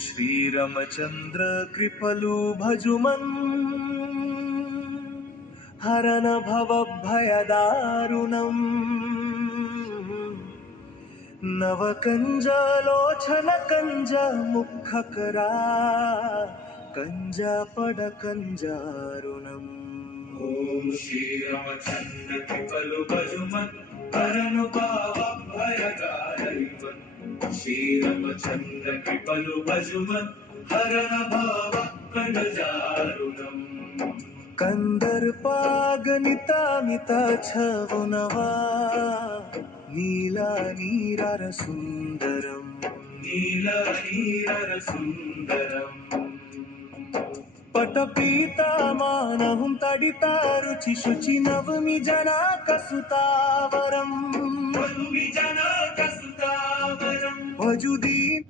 श्रीरामचन्द्र कृपलु भजुमन् हरन भवभयदारुणम् नवकञ्जलोचन कञ्ज मुखकरा कञ्जापडकञ्जारुणम्। ॐ श्रीरामचन्द्र कृपलु भजुमन् हरन भवभयदारुणम्। श्रीरामचन्द्र कृपलु भजुमन् हरन भवभयदारुणम्। कंदर्पागनितामिता छवुनवा नीला नीरर सुन्दरम् नीला नीरर सुन्दरम् पटपीतामानहुं तडिता रुचि शुचि नवमि जनाकसुतावरम् नवमि जनाकसुतावरम् भजुदीन